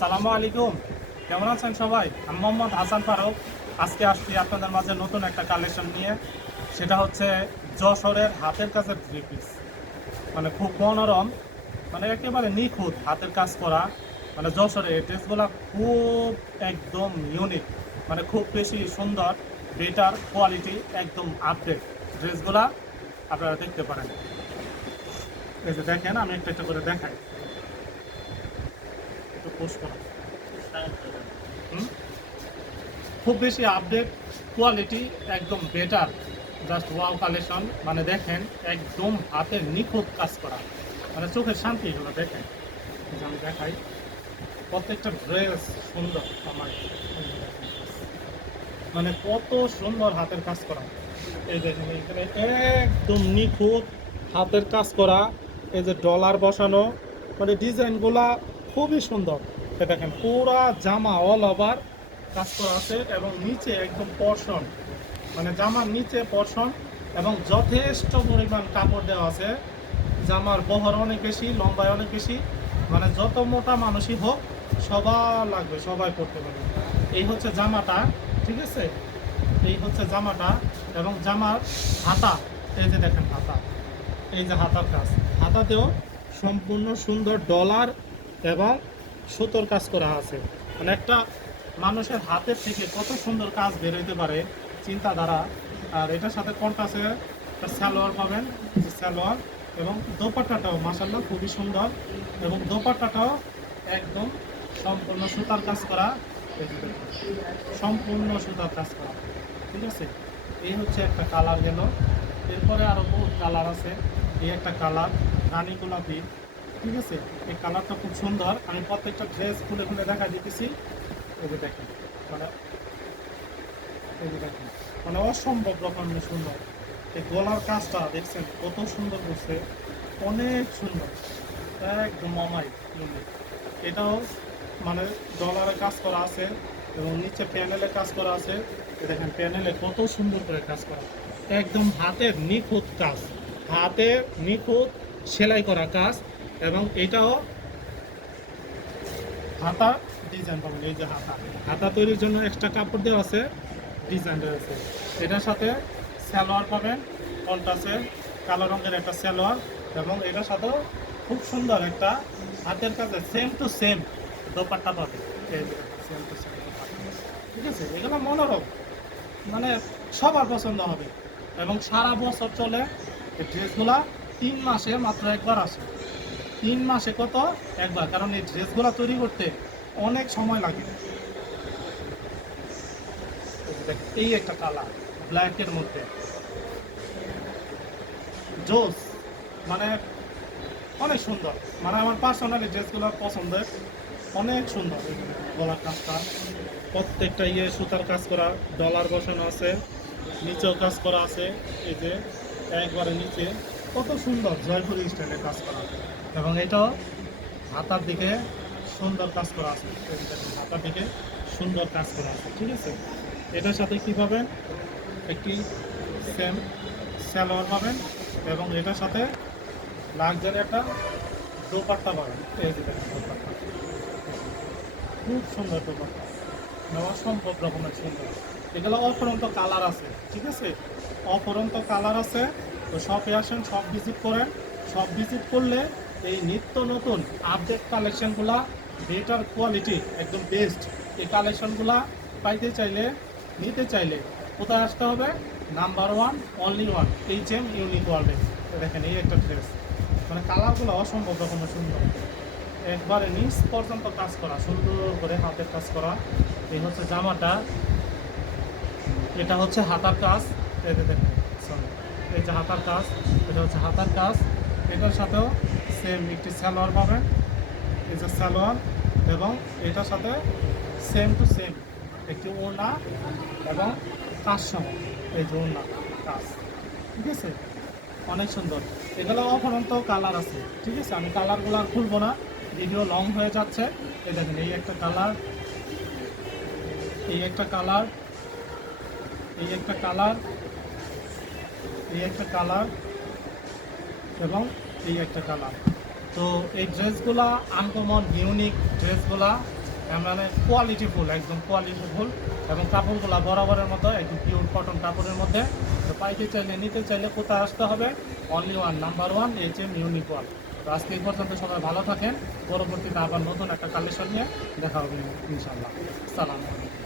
সালামু আলাইকুম, কেমন আছেন সবাই? আমি মোহাম্মদ হাসান ফারুক। আজকে আসছি আপনাদের মাঝে নতুন একটা কালেকশন নিয়ে। সেটা হচ্ছে যশোরের হাতের কাজের থ্রি পিস। মানে খুব মনোরম, মানে একেবারে নিখুঁত হাতের কাজ করা। মানে যশোরের এই ড্রেসগুলো খুব একদম ইউনিক, মানে খুব বেশি সুন্দর, বেটার কোয়ালিটি, একদম আপডেট ড্রেসগুলা আপনারা দেখতে পারেন। এই যে দেখেন, আমি একটা একটা করে দেখাই, একটু পোস্ট করা। হুম, খুব বেশি আপডেট কোয়ালিটি, একদম বেটার, জাস্ট ওয়াও কালেকশন। মানে দেখেন, একদম হাতের নিখুঁত কাজ করা, মানে চোখের শান্তি এগুলো দেখেন। এই যে আমি দেখাই, প্রত্যেকটা ড্রেস সুন্দর আমার, মানে কত সুন্দর হাতের কাজ করা। এই দেখেন এখানে একদম নিখুঁত হাতের কাজ করা। এই যে ডলার বসানো, মানে ডিজাইনগুলা খুবই সুন্দর। এই দেখেন পুরা জামা অল ওভার কাজ করা আছে, এবং নিচে একদম পর্ষণ, মানে জামার নিচে পর্ষণ, এবং যথেষ্ট পরিমাণ কাপড় দেওয়া আছে। জামার বহর অনেক বেশি, লম্বায় অনেক বেশি, মানে যত মোটা মানুষই হোক সবার লাগবে, সবাই পড়তে পারবে। এই হচ্ছে জামাটা, ঠিক আছে? এই হচ্ছে জামাটা, এবং জামার হাতা, এই যে দেখেন হাতা, এই যে হাতার কাজ, হাতাতেও সম্পূর্ণ সুন্দর ডলার এবং সুতোর কাজ করা আছে। মানে একটা মানুষের হাতের থেকে কত সুন্দর কাজ বেরোতে পারে, চিন্তাধারা। আর এটার সাথে কন্ট্রাস্টে একটা সালোয়ার পাবেন, সালোয়ার, এবং দোপাট্টাটাও মাশাআল্লাহ খুবই সুন্দর, এবং দোপাট্টাটাও একদম সম্পূর্ণ সুতার কাজ করা। এই যে দেখুন, সম্পূর্ণ সুতার কাজ করা, ঠিক আছে? এই হচ্ছে একটা কালার গেল। এরপরে আরও বহুত কালার আছে। এই একটা কালার রানী গোলাপি, ঠিক আছে? এই কালারটা খুব সুন্দর। আমি প্রত্যেকটা ড্রেস খুলে খুলে দেখা দিতেছি। এই যে দেখেন, মানে এই যে দেখেন, মানে অসম্ভব রকমের সুন্দর। এই গলার কাজটা দেখছেন কত সুন্দর করছে, অনেক সুন্দর, একদম মামাই ইউনিক। এটাও মানে ডলারে কাজ করা আছে, এবং নিচে প্যানেলে কাজ করা আছে। এই দেখেন প্যানেলে কত সুন্দর করে কাজ করা, একদম হাতের নিখুঁত কাজ, হাতের নিখুঁত সেলাই করা কাজ। এবং এটাও হাতা ডিজাইন পাবেন। এই যে হাতা, হাতা তৈরির জন্য এক্সট্রা কাপড় দেওয়া আছে, ডিজাইন দেওয়া আছে। এটার সাথে সালোয়ার পাবেন, কন্ট্রাস্টের কালো রঙের একটা সালোয়ার, এবং এটার সাথেও খুব সুন্দর একটা হাতের কাছে সেম টু সেম দোপাট্টা পাবেন। এই যে সেম টু সেম, ঠিক আছে? এগুলো মনোরম, মানে সবার পছন্দ হবে, এবং সারা বছর চলে। এই ড্রেসগুলা 3 মাসে মাত্র একবার আসে। 3 মাসে কত একবার, কারণ এই ড্রেসগুলো তৈরি করতে অনেক সময় লাগে। এই একটা কালার ব্ল্যাকের মধ্যে জোস, মানে অনেক সুন্দর, মানে আমার পার্সোনালি ড্রেসগুলো পছন্দের, অনেক সুন্দর। গলার কাজটা প্রত্যেকটা সুতার কাজ করা, ডলার বসানো আছে, নিচেও কাজ করা আছে। এই যে একবারে নিচে কত সুন্দর জয়পুরি স্টাইলে কাজ করা, এবং এটাও হাতার দিকে সুন্দর কাজ করা আছে। এই যে দেখুন, হাতার দিকে সুন্দর কাজ করা আছে, ঠিক আছে? এটার সাথে কি পাবেন, একটি সেম সালোয়ার পাবেন, এবং এটার সাথে লাক্সারি একটা দোপাট্টা পাবেন। এই যে দেখুন দোপাট্টা, খুব সুন্দর দোপাট্টা, মানে অসম্ভব রকমের সুন্দর। এগুলো অপরন্ত কালার আছে, ঠিক আছে? অপরন্ত কালার আছে। তো শপে আসেন, সব ভিজিট করেন। সব ভিজিট করলে এই নিত্য নতুন আপডেট কালেকশনগুলা, বেটার কোয়ালিটি, একদম বেস্ট এই কালেকশনগুলা পাইতে চাইলে, নিতে চাইলে কোথায় আসতে হবে? নাম্বার 1, অনলি 1, HM ইউনিক ওয়ার্ল্ডে। দেখেন এই একটা ড্রেস, মানে কালারগুলো অসম্ভব রকমের সুন্দর, একবারে নিচ পর্যন্ত কাজ করা, সুন্দর করে হাতের কাজ করা। এই হচ্ছে জামাটা, এটা হচ্ছে হাতার কাজ। এই যে দেখেন, sorry, এই যে হাতার কাজ, এটা হচ্ছে হাতার কাজ। এটার সাথেও সেম একটি সালোয়ার পাবেন, এই যে সালোয়ার, এবং এটার সাথে সেম টু সেম একটি ওড়না, এবং কাজ সহ এই যে ওড়না কাজ, ঠিক আছে? অনেক সুন্দর। এগুলো অপরন্ত কালার আছে, ঠিক আছে? আমি কালারগুলো আর খুলবো না, ভিডিও লং হয়ে যাচ্ছে। এই দেখেন এই একটা কালার, এই একটা কালার, এই একটা কালার, এই একটা কালার, এবং এই একটা কালার। তো এই ড্রেসগুলা আনকমন ইউনিক ড্রেসগুলা মানে কোয়ালিটি ফুল, একদম কোয়ালিটি ফুল, এবং কাপড়গুলো বরাবরের মতো একদম পিওর কটন কাপড়ের মধ্যে। তো পাইতে চাইলে নিতে চাইলে কোথায় আসতে হবে? Only one, number 1 HM unique wall. তো আজকে এই পর্যন্ত, সবাই ভালো থাকেন। পরবর্তীতে আবার নতুন একটা কালেকশন নিয়ে দেখা হবে ইনশাআল্লাহ। আসসালামু আলাইকুম।